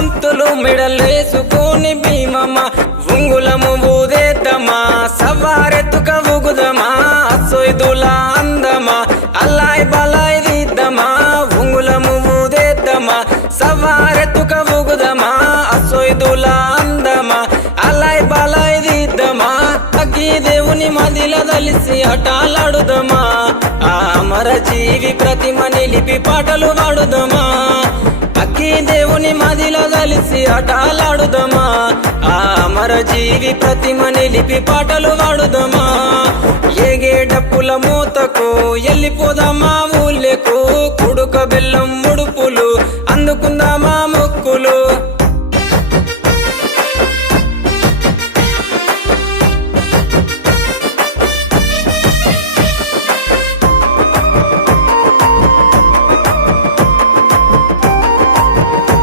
ముంతులు మెడలేసుకొని భీమమ్మ ఉంగులము ఊదేద్దమా సవారెత్తుక ఊగుదమా అసొయ్దుల అందమా అల్లాయ్ బలాయ్ దిద్దమా ఉంగులము ఊదేద్దమా సవారెత్తుక ఊగుదమా అసొయ్దుల అందమా అల్లాయ్ బలాయ్ దిద్దమా అగ్గి దేవుని మదిల దలిసి ఆటలాడుదమా ఆ అమర జీవి ప్రతిమ నిలిపి పాటలు పాడుదమా అగ్గి దేవుని మదిలో కలిసి ఆటలాడుదమా ఆ అమర జీవి ప్రతిమ నిలిపి పాటలు పాడుదమా ఏగే డప్పుల మూతకు ఎల్లిపోదామా ఊళ్ళకు కుడుక బెల్లం ముడుపులు అందుకుందామా